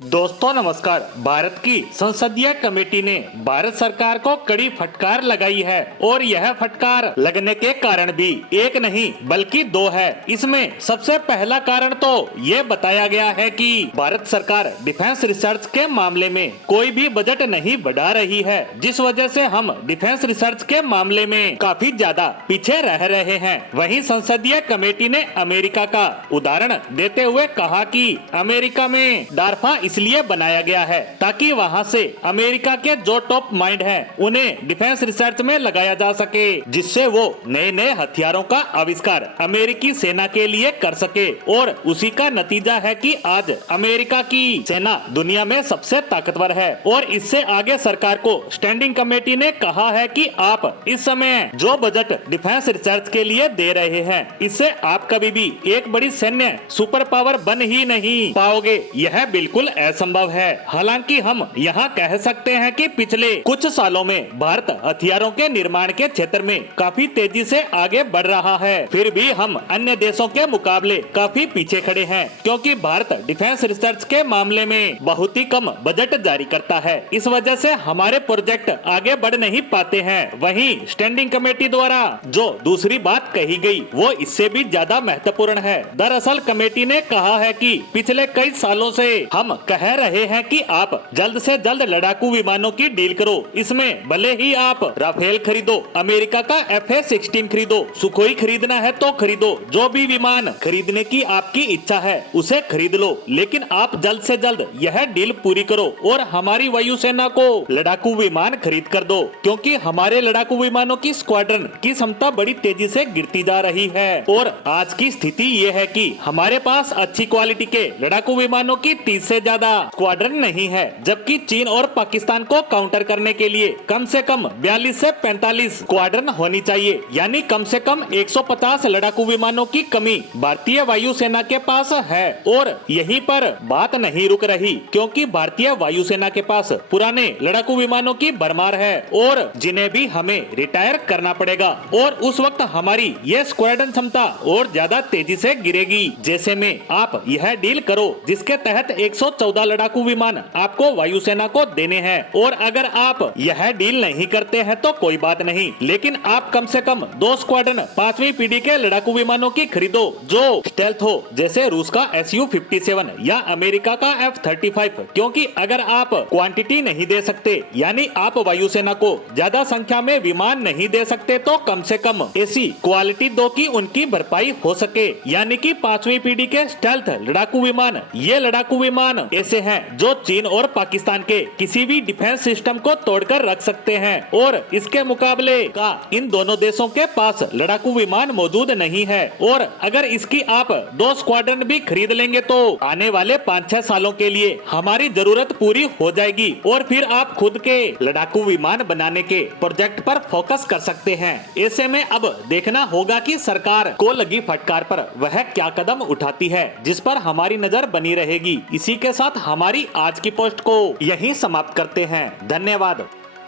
दोस्तों नमस्कार। भारत की संसदीय कमेटी ने भारत सरकार को कड़ी फटकार लगाई है और यह फटकार लगने के कारण भी एक नहीं बल्कि दो है। इसमें सबसे पहला कारण तो ये बताया गया है कि भारत सरकार डिफेंस रिसर्च के मामले में कोई भी बजट नहीं बढ़ा रही है, जिस वजह से हम डिफेंस रिसर्च के मामले में काफी ज्यादा पीछे रह रहे हैं। वहीं संसदीय कमेटी ने अमेरिका का उदाहरण देते हुए कहा कि अमेरिका में डारफा इसलिए बनाया गया है ताकि वहां से अमेरिका के जो टॉप माइंड हैं उन्हें डिफेंस रिसर्च में लगाया जा सके, जिससे वो नए नए हथियारों का आविष्कार अमेरिकी सेना के लिए कर सके। और उसी का नतीजा है कि आज अमेरिका की सेना दुनिया में सबसे ताकतवर है। और इससे आगे सरकार को स्टैंडिंग कमेटी ने कहा है कि आप इस समय जो बजट डिफेंस रिसर्च के लिए दे रहे हैं, इससे आप कभी भी एक बड़ी सैन्य सुपर पावर बन ही नहीं पाओगे। यह बिल्कुल असंभव है। हालांकि हम यहाँ कह सकते हैं कि पिछले कुछ सालों में भारत हथियारों के निर्माण के क्षेत्र में काफी तेजी से आगे बढ़ रहा है, फिर भी हम अन्य देशों के मुकाबले काफी पीछे खड़े हैं, क्योंकि भारत डिफेंस रिसर्च के मामले में बहुत ही कम बजट जारी करता है। इस वजह से हमारे प्रोजेक्ट आगे बढ़ नहीं पाते हैं। वहीं स्टैंडिंग कमेटी द्वारा जो दूसरी बात कही गई वो इससे भी ज्यादा महत्वपूर्ण है। दरअसल कमेटी ने कहा है कि पिछले कई सालों से हम कह रहे हैं कि आप जल्द से जल्द लड़ाकू विमानों की डील करो। इसमें भले ही आप राफेल खरीदो, अमेरिका का FA-16 खरीदो, सुखोई खरीदना है तो खरीदो, जो भी विमान खरीदने की आपकी इच्छा है उसे खरीद लो, लेकिन आप जल्द से जल्द यह डील पूरी करो और हमारी वायुसेना को लड़ाकू विमान खरीद कर दो, क्योंकि हमारे लड़ाकू विमानों की स्क्वाड्रन की क्षमता बड़ी तेजी से गिरती जा रही है। और आज की स्थिति ये है कि हमारे पास अच्छी क्वालिटी के लड़ाकू विमानों की 30 से ज्यादा स्क्वाड्रन नहीं है, जबकि चीन और पाकिस्तान को काउंटर करने के लिए कम से कम 42 से 45 स्क्वाड्रन होनी चाहिए, यानी कम से कम 150 लड़ाकू विमानों की कमी भारतीय वायुसेना के पास है। और यहीं पर बात नहीं रुक रही, क्योंकि भारतीय वायुसेना के पास पुराने लड़ाकू विमानों की भरमार है और जिन्हें भी हमें रिटायर करना पड़ेगा, और उस वक्त हमारी ये स्क्वाड्रन क्षमता और ज्यादा तेजी से गिरेगी। जैसे में आप यह डील करो जिसके तहत 114 लड़ाकू विमान आपको वायुसेना को देने हैं, और अगर आप यह डील नहीं करते हैं तो कोई बात नहीं, लेकिन आप कम से कम 2 स्क्वाड्रन 5वीं पीढ़ी के लड़ाकू विमानों की खरीदो जो स्टेल्थ हो, जैसे रूस का Su-57 या अमेरिका का F-35, क्योंकि अगर आप क्वांटिटी नहीं दे सकते, यानी आप वायुसेना को ज्यादा संख्या में विमान नहीं दे सकते, तो कम से कम ऐसी क्वालिटी दो कि उनकी भरपाई हो सके, यानी कि 5वीं पीढ़ी के स्टेल्थ लड़ाकू विमान। ये लड़ाकू विमान ऐसे हैं जो चीन और पाकिस्तान के किसी भी डिफेंस सिस्टम को तोड़कर रख सकते हैं, और इसके मुकाबले का इन दोनों देशों के पास लड़ाकू विमान मौजूद नहीं है। और अगर इसकी आप 2 स्क्वाड्रन भी खरीद लेंगे तो आने वाले 5-6 सालों के लिए हमारी जरूरत पूरी हो जाएगी, और फिर आप खुद के लड़ाकू विमान बनाने के प्रोजेक्ट पर फोकस कर सकते हैं। ऐसे में अब देखना होगा कि सरकार को लगी फटकार पर वह क्या कदम उठाती है, जिस पर हमारी नजर बनी रहेगी। इसी के साथ हमारी आज की पोस्ट को यहीं समाप्त करते हैं। धन्यवाद।